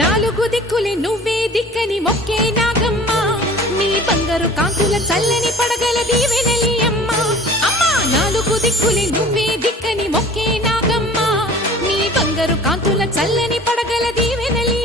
నాలుగు దిక్కులే నువ్వే దిక్కని మొక్కే నాగమ్మ, నీ బంగారు కాంతుల చల్లని పడగల దీవెనలి అమ్మ. అమ్మా నాలుగు దిక్కులే నువ్వే దిక్కని మొక్కే నాగమ్మ, నీ బంగారు కాంతుల చల్లని పడగల దీవెనలి